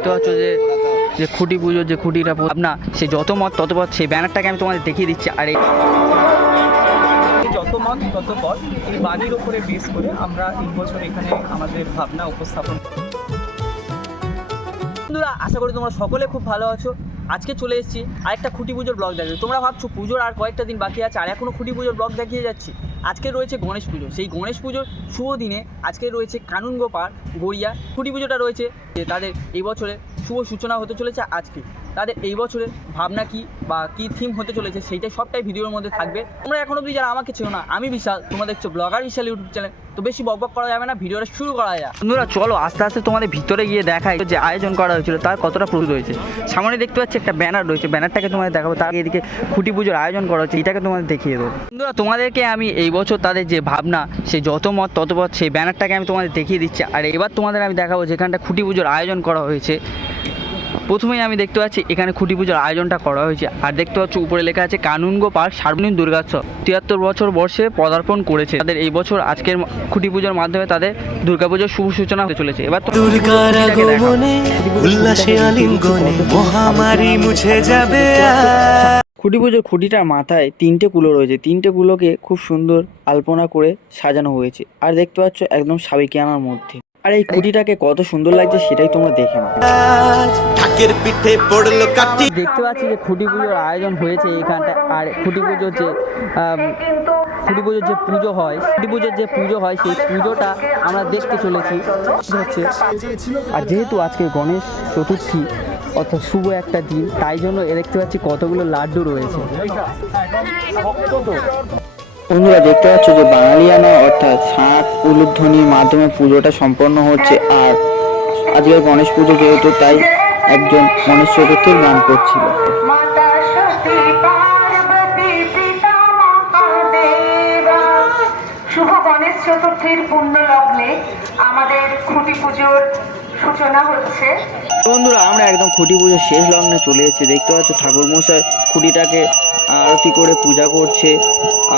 দেখতে পাচ্ছ যে যে খুঁটি পুজো যে খুঁটিটা ভাবনা, সে যত মত তত পথ, সেই ব্যানারটাকে আমি তোমাদের দেখিয়ে দিচ্ছি। আর এই যত মত তত পথ, এই বাণীর উপরে বেস করে আমরা এই বছর এখানে আমাদের ভাবনা উপস্থাপন বন্ধুরা, আশা করি তোমরা সকলে খুব ভালো আছো। আজকে চলে এসেছি আরেকটা খুঁটি পুজোর ব্লগ দেখবে তোমরা ভাবছ পুজোর আর কয়েকটা দিন বাকি আছে, আর এখনও খুঁটি পুজোর ব্লগ দেখিয়ে যাচ্ছি। আজকে রয়েছে গণেশ পুজো। সেই গণেশ পুজোর শুভ দিনে আজকে রয়েছে কানুন গোপাল গড়িয়া। খুঁটি পুজোটা রয়েছে যে তাদের এই বছরে শুভ সূচনা হতে চলেছে আজকে। তাদের এই বছরের ভাবনা কি বা কি থিম হতে চলেছে সেইটাই সবটাই ভিডিওর মধ্যে থাকবে। তোমরা এখন অবধি যারা আমাকে চেনো না, আমি বিশাল, তোমরা দেখছ ব্লগার বিশাল ইউটিউব চ্যানেল তো বেশি বকবক করা যাবে না, ভিডিওটা শুরু করা যায় বন্ধুরা, চলো আস্তে আস্তে তোমাদের ভিতরে গিয়ে দেখাই যে আয়োজন করা হয়েছিল, তার কতটা প্রস্তুত হয়েছে। সামনে দেখতে পাচ্ছি একটা ব্যানার রয়েছে ব্যানারটাকে তোমাদের দেখাবো, তার এদিকে খুঁটি পুজোর আয়োজন করা হচ্ছে, এটাকে তোমাদের দেখিয়ে দেবো। বন্ধুরা, তোমাদেরকে আমি এই বছর তাদের যে ভাবনা, সে যত মত তত পথ সেই ব্যানারটাকে আমি তোমাদের দেখিয়ে দিচ্ছি, আর এবার তোমাদের আমি দেখাবো যেখানটা খুঁটি পুজোর আয়োজন করা হয়েছে। প্রথমেই আমি দেখতে পাচ্ছি এখানে খুঁটি পুজোর আয়োজনটা করা হয়েছে। আর দেখতে পাচ্ছ উপরে লেখা আছে কানুনগো পার্ক সার্বজনীন দুর্গোৎসব তিয়াত্তর বছর বর্ষে পদার্পণ করেছে। তাদের এই বছর আজকের খুঁটি পুজোর মাধ্যমে তাদের দুর্গাপুজোর শুভ সূচনা হতে চলেছে। এবার তো- উল্লাসে আলিঙ্গনে মহামারী মুছে যাবে খুঁটি পুজোর খুঁটিটার মাথায় তিনটে কুলো রয়েছে। তিনটে কুলোকে খুব সুন্দর আলপনা করে সাজানো হয়েছে। আর দেখতে পাচ্ছ একদম সাবেকিয়ানার মধ্যে। আর এই খুঁটিটাকে কত সুন্দর লাগছে সেটাই তোমরা দেখে নাও। ঢাকের পিঠে পড়ল কাটি দেখতে পাচ্ছি যে খুঁটি পুজোর আয়োজন হয়েছে এইখানটা আর খুঁটি পুজোর যে খুঁটি পুজোর যে পুজো হয় খুঁটি পুজোর যে পুজো হয় সেই পুজোটা আমরা দেখতে চলেছি। হচ্ছে আর যেহেতু আজকে গণেশ চতুর্থী অর্থাৎ শুভ একটা দিন তাই জন্য এ দেখতে পাচ্ছি কতগুলো লাড্ডু রয়েছে। বন্ধুরা দেখতে পাচ্ছ যে বাঙালিয়ানা অর্থাৎ ষাট উলুধ্বনির মাধ্যমে পুজোটা সম্পন্ন হচ্ছে আর আজকে গণেশ পুজো যেহেতু, তাই একজন গণেশ চতুর্থীর গান করছিল। শুভ গণেশ চতুর্থীর পুণ্য লগ্নে আমাদের খুঁটি পুজোর সূচনা হচ্ছে। বন্ধুরা, আমরা একদম খুঁটি পুজোর শেষ লগ্নে চলে এসেছি। দেখতে পাচ্ছ ঠাকুর মশাই খুঁটিটাকে আরতি করে পূজা করছে।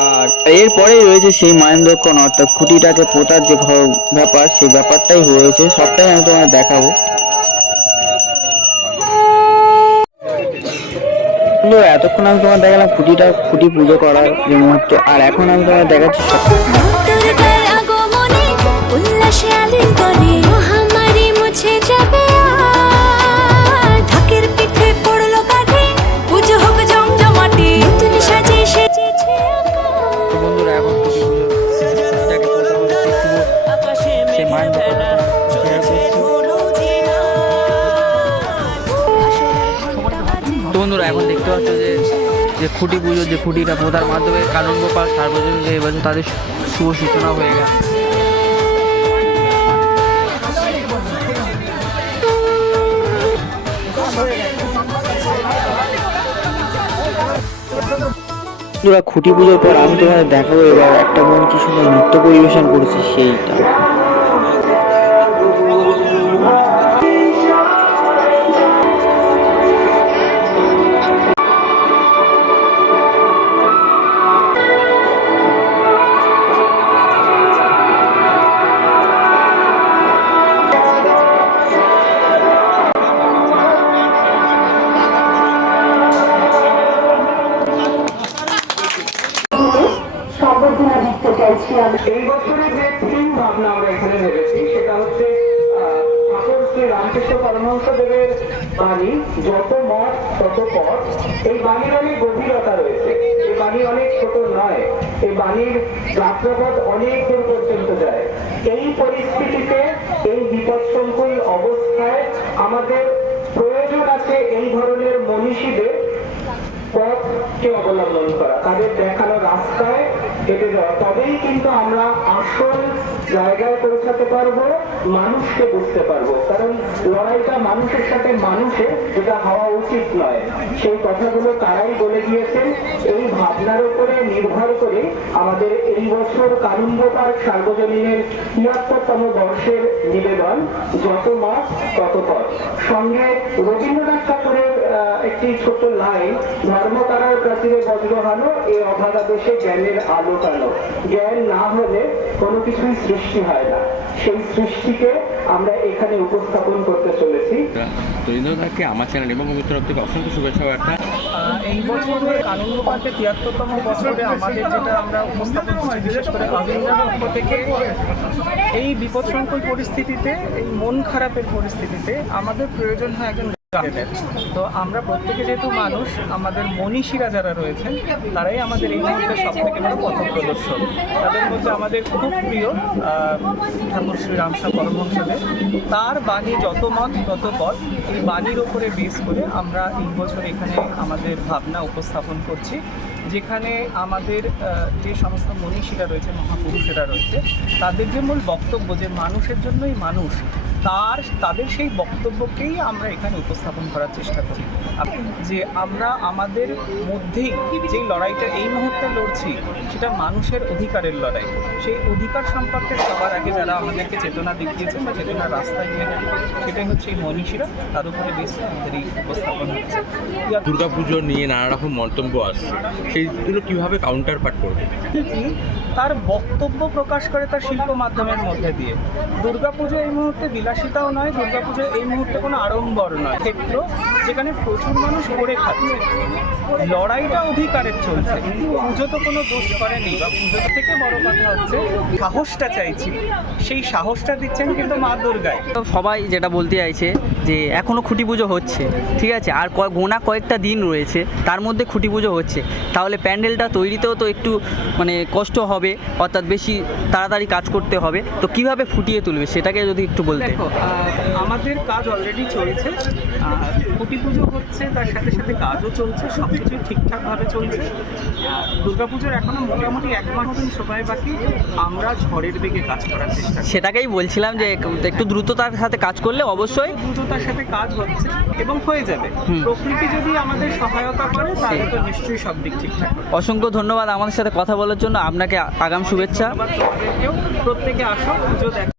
আর এরপরেই রয়েছে সেই মাহেন্দ্রক্ষণ, অর্থাৎ খুঁটিটাকে পোতার যে ব্যাপার, সেই ব্যাপারটাই হয়েছে সবটাই আমি তোমায় দেখাবো। এতক্ষণ আমি তোমার দেখালাম খুঁটিটা খুঁটি পুজো করার যে মুহূর্ত। আর এখন আমি তোমার দেখাচ্ছি দেখতে পাচ্ছ যে যে খুঁটি পুজো যে খুঁটিটা পোতার মাধ্যমে কানন গোপাল, সার্বজনীন এবছর তাদের শুভ সূচনা হয়ে গেছে খুঁটি পুজোর পর আমি তোমাদের দেখাবো এবার একটা বোন কি সুন্দর নৃত্য পরিবেশন করেছে সেইটা। চাইছি আমি। এই বছরের যে থিম ভাবনা আমরা এখানে ভেবেছি, সেটা হচ্ছে ঠাকুর শ্রী রামকৃষ্ণ পরমহংস দেবের বাণী, যত মত তত পথ। এই বাণীর অনেক গভীরতা রয়েছে। এই বাণী অনেক ছোট নয়। এই বাণীর যাত্রাপথ অনেক দূর পর্যন্ত যায়। এই পরিস্থিতিতে, এই বিপদসংকুল অবস্থায় আমাদের প্রয়োজন আছে এই ধরনের মনীষীদের পথকে অবলম্বন করা। তাদের দেখানো রাস্তায় হেঁটে যাওয়া তবেই কিন্তু আমরা আসল জায়গায় পৌঁছাতে পারব, মানুষকে বুঝতে পারব। কারণ লড়াইটা মানুষের সাথে মানুষের যেটা হওয়া উচিত নয়। সেই কথাগুলো তারাই বলে গিয়েছেন এই ভাবনার উপরে নির্ভর করে আমাদের এই বছর কানুন্দ পার্ক সার্বজনীনের তিয়াত্তরতম বর্ষের নিবেদন, যত মাস তত পথ। সঙ্গে রবীন্দ্রনাথ ঠাকুরের একটি ছোট লাইন ধর্মকারার প্রাচীরে বজ্রহানো এই অভাগা দেশে জ্ঞানের আলো কালো জ্ঞান না হলে কোনো কিছুই সৃষ্টি হয় না। সেই সৃষ্টিকে আমরা এখানে উপস্থাপন করতে চলেছি। তরীন্দ্রদাকে আমার চ্যানেল এবং কমিটির তরফ থেকে অসংখ্য শুভেচ্ছা বার্তা। এই বছরে আনন্দ পার্কে তিয়াত্তরতম বছরে আমাদের যেটা আমরা উপস্থাপন করছি বিশেষ করে আবিন্দার পক্ষ থেকে এই বিপদসংকুল পরিস্থিতিতে এই মন খারাপের পরিস্থিতিতে আমাদের প্রয়োজন হয় একজন তো আমরা প্রত্যেকে যেহেতু মানুষ, আমাদের মনীষীরা যারা রয়েছেন, তারাই আমাদের এই মুহূর্তে সব থেকে বড় পথ প্রদর্শন তাদের মধ্যে আমাদের খুব প্রিয় ঠাকুর শ্রী রামসা পরমহংসদেব। তার বাণী যত মত, তত পথ, এই বাণীর ওপরে বেস করে আমরা এই বছর এখানে আমাদের ভাবনা উপস্থাপন করছি, যেখানে আমাদের যে সমস্ত মনীষীরা রয়েছে, মহাপুরুষেরা রয়েছে, তাদের যে মূল বক্তব্য যে মানুষের জন্যই মানুষ তার তাদের সেই বক্তব্যকেই আমরা এখানে উপস্থাপন করার চেষ্টা করি। যে আমরা আমাদের মধ্যেই যেই লড়াইটা এই মুহূর্তে লড়ছি সেটা মানুষের অধিকারের লড়াই। সেই অধিকার সম্পর্কে সবার আগে যারা আমাদেরকে চেতনা দেখিয়েছে বা চেতনার রাস্তায় নিয়ে গেছে সেটাই হচ্ছে এই মনীষীরা। তার উপরে বেশি আমাদের এই উপস্থাপন হচ্ছে। দুর্গাপুজো নিয়ে নানা রকম মন্তব্য আসছে। সেইগুলো কীভাবে কাউন্টার পার্ট করবে তার বক্তব্য প্রকাশ করে তার শিল্প মাধ্যমের মধ্যে দিয়ে। দুর্গাপুজো এই মুহূর্তে বিলাসিতাও নয় দুর্গাপুজো এই মুহূর্তে কোনো আড়ম্বর নয়। ক্ষেত্র যেখানে প্রচুর মানুষ করে খাচ্ছে। লড়াইটা অধিকারের চলছে পুজো তো কোনো দোষ করেনি বা পুজো থেকে বড় কথা হচ্ছে, সাহসটা চাইছি। সেই সাহসটা দিচ্ছেন কিন্তু মা দুর্গায় তো সবাই যেটা বলতে চাইছে যে এখনও খুঁটি পুজো হচ্ছে ঠিক আছে? আর কয়- গোনা কয়েকটা দিন রয়েছে তার মধ্যে খুঁটি পুজো হচ্ছে। তাহলে প্যান্ডেলটা তৈরিতেও তো একটু মানে কষ্ট হবে অর্থাৎ বেশি তাড়াতাড়ি কাজ করতে হবে। তো কীভাবে ফুটিয়ে তুলবে সেটাকে যদি একটু বলতে। দেখো আমাদের কাজ অলরেডি চলছে। খুঁটি পুজো হচ্ছে তার সাথে সাথে কাজও চলছে সব কিছু ঠিকঠাকভাবে চলছে। আর দুর্গাপুজোর এখনও মোটামুটি এক মাস মতন সময় বাকি। আমরা ঝড়ের বেগে কাজ করার চেষ্টা সেটাকেই বলছিলাম যে একটু দ্রুততার সাথে কাজ করলে অবশ্যই দ্রুততার সাথে কাজ হচ্ছে এবং হয়ে যাবে। প্রকৃতি যদি আমাদের সহায়তা করে তাহলে তো নিশ্চয়ই সব দিক ঠিকঠাক অসংখ্য ধন্যবাদ আমাদের সাথে কথা বলার জন্য। আপনাকে আগাম শুভেচ্ছা। প্রত্যেকে আসো পুজো দেখো।